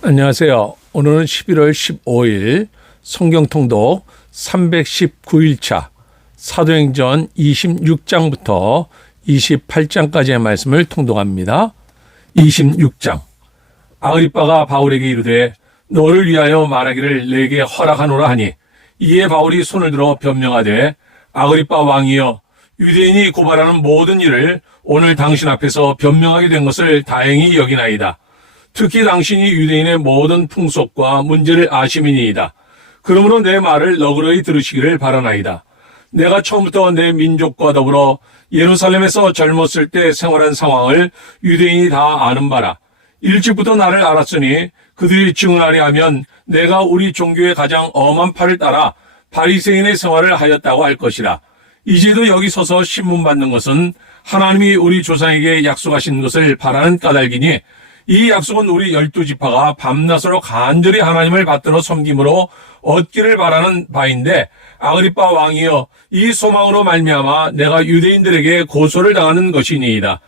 안녕하세요. 오늘은 11월 15일 성경통독 319일차 사도행전 26장부터 28장까지의 말씀을 통독합니다. 26장. 아그리빠가 바울에게 이르되 너를 위하여 말하기를 내게 허락하노라 하니, 이에 바울이 손을 들어 변명하되 아그리빠 왕이여, 유대인이 고발하는 모든 일을 오늘 당신 앞에서 변명하게 된 것을 다행히 여기나이다. 특히 당신이 유대인의 모든 풍속과 문제를 아심이니이다. 그러므로 내 말을 너그러이 들으시기를 바라나이다. 내가 처음부터 내 민족과 더불어 예루살렘에서 젊었을 때 생활한 상황을 유대인이 다 아는 바라. 일찍부터 나를 알았으니 그들이 증언하려 하면 내가 우리 종교의 가장 엄한 팔을 따라 바리새인의 생활을 하였다고 할 것이라. 이제도 여기 서서 신문 받는 것은 하나님이 우리 조상에게 약속하신 것을 바라는 까닭이니, 이 약속은 우리 12지파가 밤낮으로 간절히 하나님을 받들어 섬김으로 얻기를 바라는 바인데, 아그리빠 왕이여, 이 소망으로 말미암아 내가 유대인들에게 고소를 당하는 것이니이다.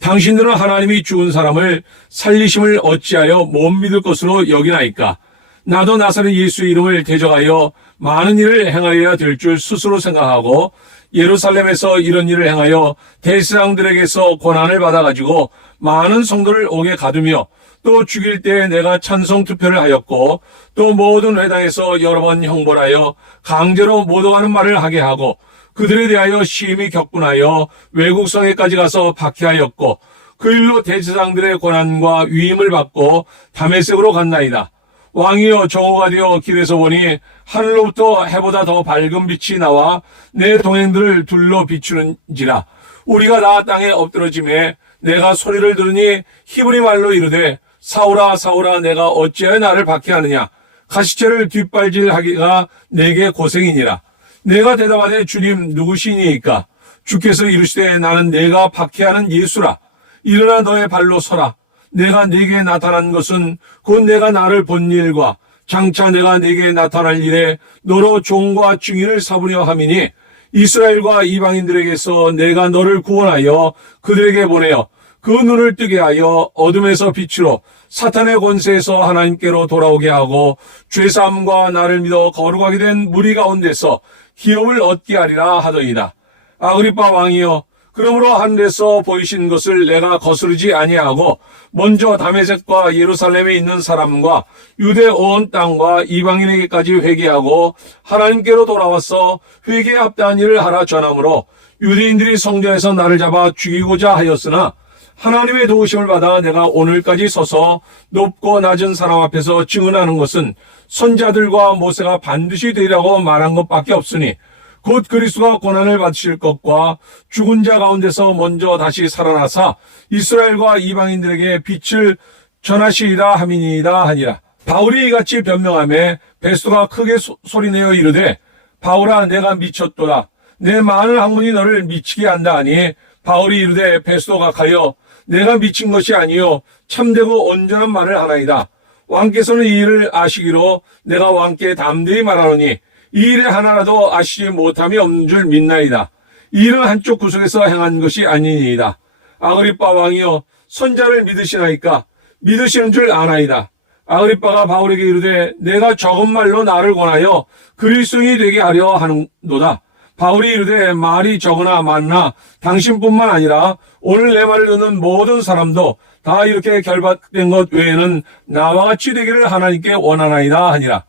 당신들은 하나님이 죽은 사람을 살리심을 어찌하여 못 믿을 것으로 여기나이까? 나도 나사렛 예수의 이름을 대적하여 많은 일을 행하여야 될 줄 스스로 생각하고 예루살렘에서 이런 일을 행하여 대제사장들에게서 권한을 받아가지고 많은 성도를 옥에 가두며, 또 죽일 때 내가 찬송 투표를 하였고, 또 모든 회당에서 여러 번 형벌하여 강제로 모독하는 말을 하게 하고, 그들에 대하여 심히 격분하여 외국 성에까지 가서 박해하였고, 그 일로 대제사장들의 권한과 위임을 받고 다메섹으로 갔나이다. 왕이여, 정오가 되어 길에서 보니 하늘로부터 해보다 더 밝은 빛이 나와 내 동행들을 둘러 비추는지라. 우리가 다 땅에 엎드러짐에 내가 소리를 들으니 히브리 말로 이르되 사울아 사울아, 내가 어찌하여 나를 박해하느냐? 가시체를 뒷발질하기가 내게 고생이니라. 내가 대답하되 주님 누구시니이까? 주께서 이르시되 나는 내가 박해하는 예수라. 일어나 너의 발로 서라. 내가 네게 나타난 것은 곧 내가 나를 본 일과 장차 내가 네게 나타날 일에 너로 종과 증인을 삼으려 함이니, 이스라엘과 이방인들에게서 내가 너를 구원하여 그들에게 보내어 그 눈을 뜨게 하여 어둠에서 빛으로 사탄의 권세에서 하나님께로 돌아오게 하고, 죄사함과 나를 믿어 거룩하게 된 무리 가운데서 기업을 얻게 하리라 하더이다. 아그리빠 왕이여, 그러므로 하늘에서 보이신 것을 내가 거스르지 아니하고 먼저 다메섹과 예루살렘에 있는 사람과 유대 온 땅과 이방인에게까지 회개하고 하나님께로 돌아와서 회개에 합당한 일을 하라 전하므로, 유대인들이 성전에서 나를 잡아 죽이고자 하였으나 하나님의 도우심을 받아 내가 오늘까지 서서 높고 낮은 사람 앞에서 증언하는 것은 선자들과 모세가 반드시 되리라고 말한 것밖에 없으니, 곧 그리스도가 고난을 받으실 것과 죽은 자 가운데서 먼저 다시 살아나사 이스라엘과 이방인들에게 빛을 전하시리라 함이니이다 하니라. 바울이 이같이 변명하며 베스도가 크게 소리내어 이르되 바울아, 내가 미쳤도다. 내 많은 학문이 너를 미치게 한다 하니, 바울이 이르되 베스도가 가여 내가 미친 것이 아니요 참되고 온전한 말을 하나이다. 왕께서는 이 일을 아시기로 내가 왕께 담대히 말하노니 이 일에 하나라도 아시지 못함이 없는 줄 믿나이다. 이 일은 한쪽 구석에서 행한 것이 아니니이다. 아그리빠 왕이여, 선자를 믿으시나이까? 믿으시는 줄 아나이다. 아그리빠가 바울에게 이르되 내가 적은 말로 나를 권하여 그리스도인이 되게 하려 하는도다. 바울이 이르되 말이 적으나 많으나 당신뿐만 아니라 오늘 내 말을 듣는 모든 사람도 다 이렇게 결박된 것 외에는 나와 같이 되기를 하나님께 원하나이다 하니라.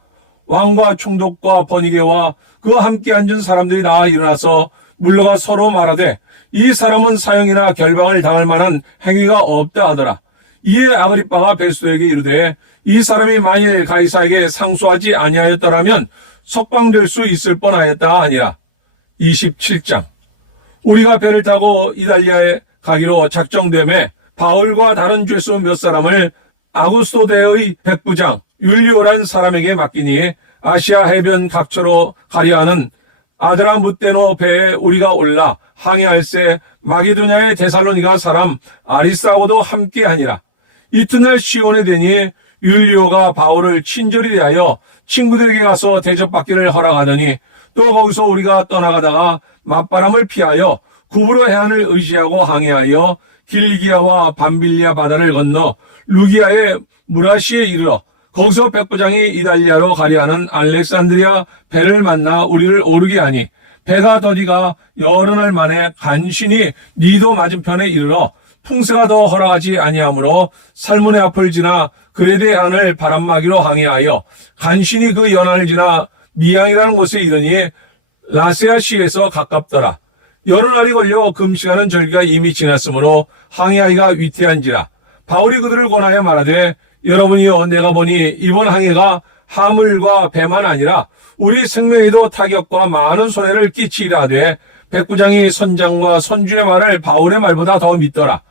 왕과 총독과 번이게와 그와 함께 앉은 사람들이 다 일어나서 물러가 서로 말하되 이 사람은 사형이나 결박을 당할 만한 행위가 없다 하더라. 이에 아그리빠가 베스도에게 이르되 이 사람이 만일 가이사에게 상소하지 아니하였더라면 석방될 수 있을 뻔하였다 하니라. 27장. 우리가 배를 타고 이달리아에 가기로 작정되매 바울과 다른 죄수 몇 사람을 아구스토대의 백부장 율리오란 사람에게 맡기니, 아시아 해변 각처로 가려 하는 아드라무떼노 배에 우리가 올라 항해할새 마게도냐의 데살로니가 사람 아리스하고도 함께 하니라. 이튿날 시온에 되니 율리오가 바울을 친절히 대하여 친구들에게 가서 대접받기를 허락하더니, 또 거기서 우리가 떠나가다가 맞바람을 피하여 구브로 해안을 의지하고 항해하여 길리기아와 밤빌리아 바다를 건너 루기아의 무라시에 이르러 거기서 백부장이 이달리아로 가려 하는 알렉산드리아 배를 만나 우리를 오르게 하니 배가 더디가 여러 날 만에 간신히 니도 맞은편에 이르러 풍세가 더 허락하지 아니하므로 살문의 앞을 지나 그레데 해안을 바람막이로 항해하여 간신히 그 연안을 지나 미양이라는 곳에 이르니 라세아시에서 가깝더라. 여러 날이 걸려 금시가는 절기가 이미 지났으므로 항해하기가 위태한지라. 바울이 그들을 권하여 말하되 여러분이여 내가 보니 이번 항해가 하물과 배만 아니라 우리 생명에도 타격과 많은 손해를 끼치리라 하되 백부장이 선장과 선주의 말을 바울의 말보다 더 믿더라.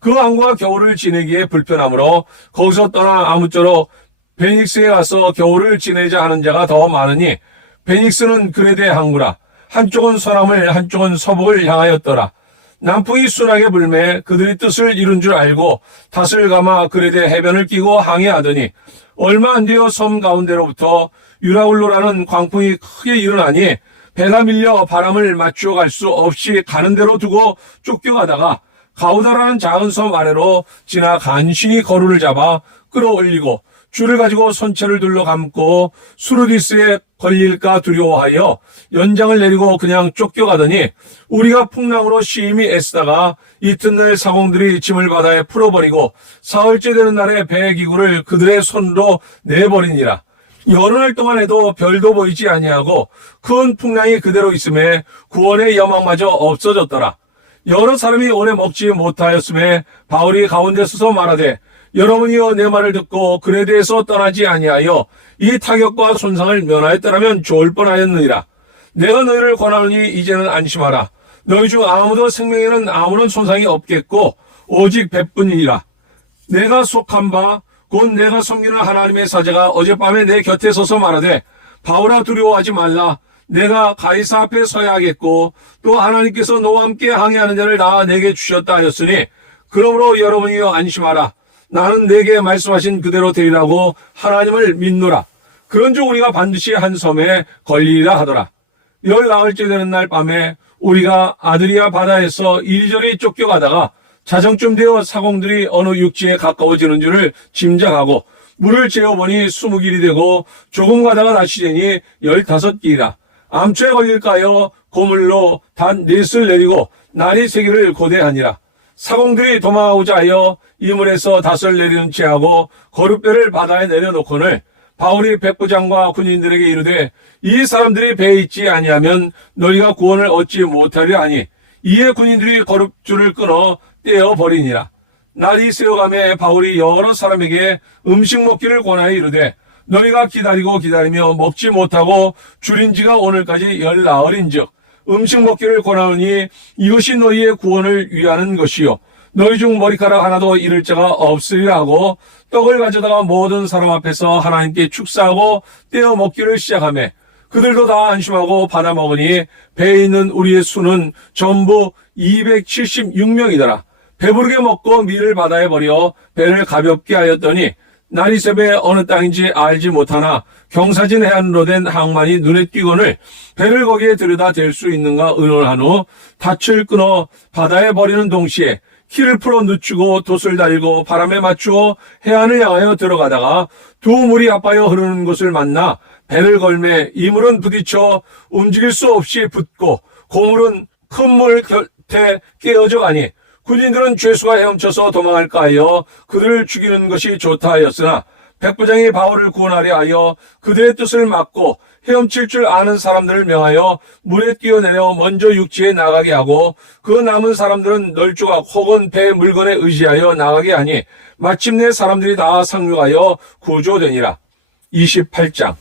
그 항구가 겨울을 지내기에 불편하므로 거기서 떠나 아무쪼록 베닉스에 가서 겨울을 지내자 하는 자가 더 많으니 베닉스는 그레데 항구라. 한쪽은 서남을 한쪽은 서북을 향하였더라. 남풍이 순하게 불매 그들이 뜻을 이룬 줄 알고 닷을 감아 그레데 해변을 끼고 항해하더니 얼마 안 되어 섬 가운데로부터 유라울로라는 광풍이 크게 일어나니 배가 밀려 바람을 맞추어 갈 수 없이 가는 대로 두고 쫓겨가다가 가우다라는 작은 섬 아래로 지나 간신히 거루를 잡아 끌어올리고 줄을 가지고 선체를 둘러 감고 수르디스에 걸릴까 두려워하여 연장을 내리고 그냥 쫓겨가더니 우리가 풍랑으로 심히 애쓰다가 이튿날 사공들이 짐을 바다에 풀어버리고 사흘째 되는 날에 배 기구를 그들의 손으로 내버리니라. 여러 날 동안에도 별도 보이지 아니하고 큰 풍랑이 그대로 있음에 구원의 여망마저 없어졌더라. 여러 사람이 오래 먹지 못하였음에 바울이 가운데 서서 말하되 여러분이여 내 말을 듣고 그레데에서 떠나지 아니하여 이 타격과 손상을 면하였더라면 좋을 뻔하였느니라. 내가 너희를 권하노니 이제는 안심하라. 너희 중 아무도 생명에는 아무런 손상이 없겠고 오직 배뿐이니라. 내가 속한 바 곧 내가 섬기는 하나님의 사자가 어젯밤에 내 곁에 서서 말하되 바울아 두려워하지 말라. 내가 가이사 앞에 서야 하겠고 또 하나님께서 너와 함께 항해하는 자를 다 내게 주셨다 하였으니 그러므로 여러분이여 안심하라. 나는 내게 말씀하신 그대로 되리라고 하나님을 믿노라. 그런즉 우리가 반드시 한 섬에 걸리리라 하더라. 14일째 되는 날 밤에 우리가 아드리아 바다에서 이리저리 쫓겨가다가 자정쯤 되어 사공들이 어느 육지에 가까워지는 줄을 짐작하고 물을 재어보니 20길이 되고 조금 가다가 다시 되니 15길이라. 암초에 걸릴까 하여 고물로 단 넷을 내리고 날이 세기를 고대하니라. 사공들이 도망하고자 하여 이물에서 닷을 내리는 채하고 거룻배를 바다에 내려놓고는 바울이 백부장과 군인들에게 이르되 이 사람들이 배에 있지 아니하면 너희가 구원을 얻지 못하리라 하니 이에 군인들이 거룻줄을 끊어 떼어버리니라. 날이 새어가매 바울이 여러 사람에게 음식 먹기를 권하여 이르되 너희가 기다리며 먹지 못하고 줄인 지가 오늘까지 14일인즉 음식 먹기를 권하노니 이것이 너희의 구원을 위하는 것이요 너희 중 머리카락 하나도 잃을 자가 없으리라 하고 떡을 가져다가 모든 사람 앞에서 하나님께 축사하고 떼어 먹기를 시작하며 그들도 다 안심하고 받아 먹으니 배에 있는 우리의 수는 전부 276명이더라. 배부르게 먹고 밀을 바다에 버려 배를 가볍게 하였더니 날이 새배 어느 땅인지 알지 못하나 경사진 해안으로 된 항만이 눈에 띄거늘 배를 거기에 들여다 댈 수 있는가 의논한 후 닻을 끊어 바다에 버리는 동시에 키를 풀어 늦추고 돛을 달고 바람에 맞추어 해안을 향하여 들어가다가 두 물이 아파여 흐르는 곳을 만나 배를 걸매 이물은 부딪혀 움직일 수 없이 붙고 고물은 큰 물 곁에 깨어져 가니 군인들은 죄수가 헤엄쳐서 도망할까 하여 그들을 죽이는 것이 좋다 하였으나 백부장이 바울을 구원하려 하여 그들의 뜻을 막고 헤엄칠 줄 아는 사람들을 명하여 물에 뛰어내려 먼저 육지에 나가게 하고 그 남은 사람들은 널조각 혹은 배 물건에 의지하여 나가게 하니 마침내 사람들이 다 상륙하여 구조되니라. 28장.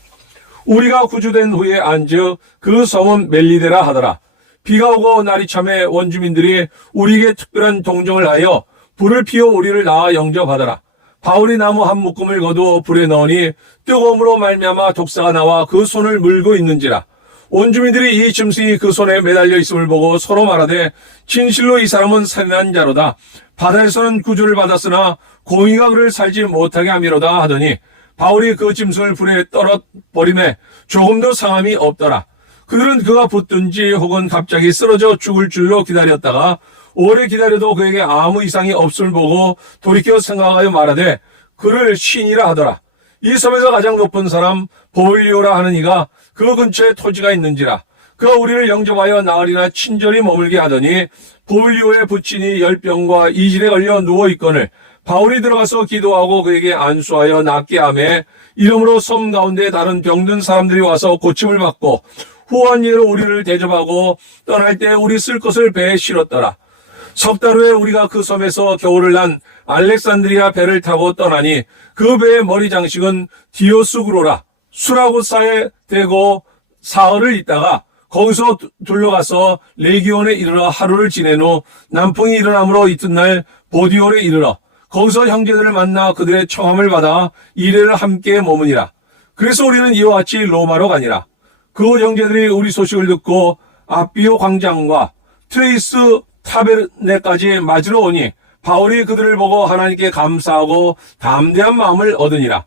우리가 구조된 후에 안즉 그 섬은 멜리데라 하더라. 비가 오고 날이 참에 원주민들이 우리에게 특별한 동정을 하여 불을 피워 우리를 낳아 영접하더라. 바울이 나무 한 묶음을 거두어 불에 넣으니 뜨거움으로 말미암아 독사가 나와 그 손을 물고 있는지라. 원주민들이 이 짐승이 그 손에 매달려 있음을 보고 서로 말하되 진실로 이 사람은 살인한 자로다. 바다에서는 구주를 받았으나 공의가 그를 살지 못하게 함이로다 하더니 바울이 그 짐승을 불에 떨어버리매 조금도 상함이 없더라. 그들은 그가 붙든지 혹은 갑자기 쓰러져 죽을 줄로 기다렸다가 오래 기다려도 그에게 아무 이상이 없음을 보고 돌이켜 생각하여 말하되 그를 신이라 하더라. 이 섬에서 가장 높은 사람 보블리오라 하는 이가 그 근처에 토지가 있는지라 그가 우리를 영접하여 나흘이나 친절히 머물게 하더니 보블리오의 부친이 열병과 이질에 걸려 누워있거늘 바울이 들어가서 기도하고 그에게 안수하여 낫게 하매 이러므로 섬 가운데 다른 병든 사람들이 와서 고침을 받고 후한 예로 우리를 대접하고 떠날 때 우리 쓸 것을 배에 실었더라. 석 달 후에 우리가 그 섬에서 겨울을 난 알렉산드리아 배를 타고 떠나니 그 배의 머리 장식은 디오스구로라. 수라구사에 대고 사흘을 있다가 거기서 둘러가서 레기온에 이르러 하루를 지낸 후 남풍이 일어나므로 이튿날 보디올에 이르러 거기서 형제들을 만나 그들의 청함을 받아 이래를 함께 머무니라. 그래서 우리는 이와 같이 로마로 가니라. 그 형제들이 우리 소식을 듣고 아비오 광장과 트레이스 타베네까지 맞으러 오니 바울이 그들을 보고 하나님께 감사하고 담대한 마음을 얻으니라.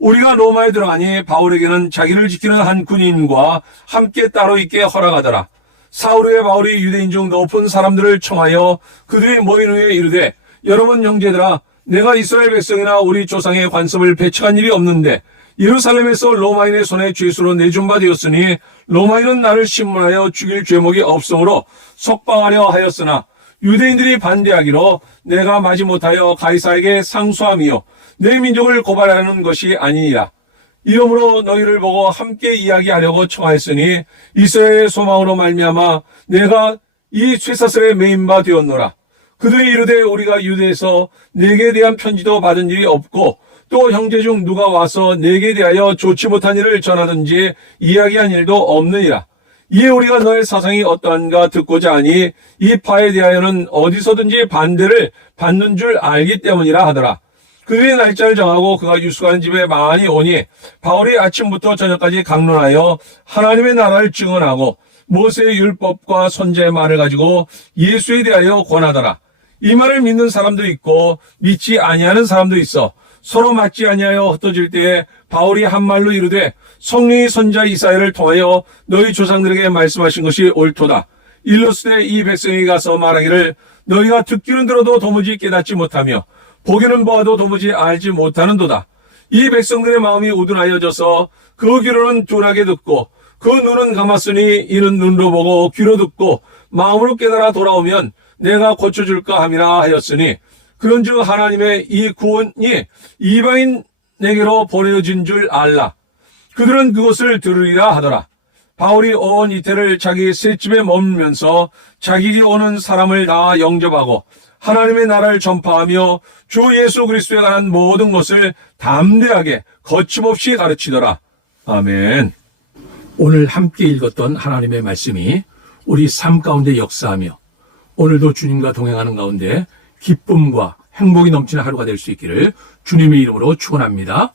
우리가 로마에 들어가니 바울에게는 자기를 지키는 한 군인과 함께 따로 있게 허락하더라. 사흘 후에 바울이 유대인 중 높은 사람들을 청하여 그들이 모인 후에 이르되 여러분 형제들아 내가 이스라엘 백성이나 우리 조상의 관습을 배척한 일이 없는데 예루살렘에서 로마인의 손에 죄수로 내준 바 되었으니 로마인은 나를 신문하여 죽일 죄목이 없으므로 석방하려 하였으나 유대인들이 반대하기로 내가 마지못하여 가이사에게 상소함이요 내 민족을 고발하는 것이 아니니라. 이러므로 너희를 보고 함께 이야기하려고 청하였으니 이스라엘의 소망으로 말미암아 내가 이 쇠사슬에 매인 바 되었노라. 그들이 이르되 우리가 유대에서 내게 대한 편지도 받은 일이 없고 또 형제 중 누가 와서 내게 대하여 좋지 못한 일을 전하든지 이야기한 일도 없느니라. 이에 우리가 너의 사상이 어떠한가 듣고자 하니 이 파에 대하여는 어디서든지 반대를 받는 줄 알기 때문이라 하더라. 그들이 날짜를 정하고 그가 유숙하는 집에 많이 오니 바울이 아침부터 저녁까지 강론하여 하나님의 나라를 증언하고 모세의 율법과 선지자의 말을 가지고 예수에 대하여 권하더라. 이 말을 믿는 사람도 있고 믿지 아니하는 사람도 있어 서로 맞지 아니하여 흩어질 때에 바울이 한 말로 이르되 성령이 선지자 이사야를 통하여 너희 조상들에게 말씀하신 것이 옳도다. 일러스되 이 백성이 가서 말하기를 너희가 듣기는 들어도 도무지 깨닫지 못하며 보기는 보아도 도무지 알지 못하는도다. 이 백성들의 마음이 우둔하여져서 그 귀로는 둔하게 듣고 그 눈은 감았으니 이는 눈으로 보고 귀로 듣고 마음으로 깨달아 돌아오면 내가 고쳐줄까 함이라 하였으니 그런즉 하나님의 이 구원이 이방인에게로 보내진 줄 알라. 그들은 그것을 들으리라 하더라. 바울이 온 이태를 자기 셋집에 머물면서 자기에게 오는 사람을 다 영접하고 하나님의 나라를 전파하며 주 예수 그리스도에 관한 모든 것을 담대하게 거침없이 가르치더라. 아멘. 오늘 함께 읽었던 하나님의 말씀이 우리 삶 가운데 역사하며 오늘도 주님과 동행하는 가운데 기쁨과 행복이 넘치는 하루가 될 수 있기를 주님의 이름으로 축원합니다.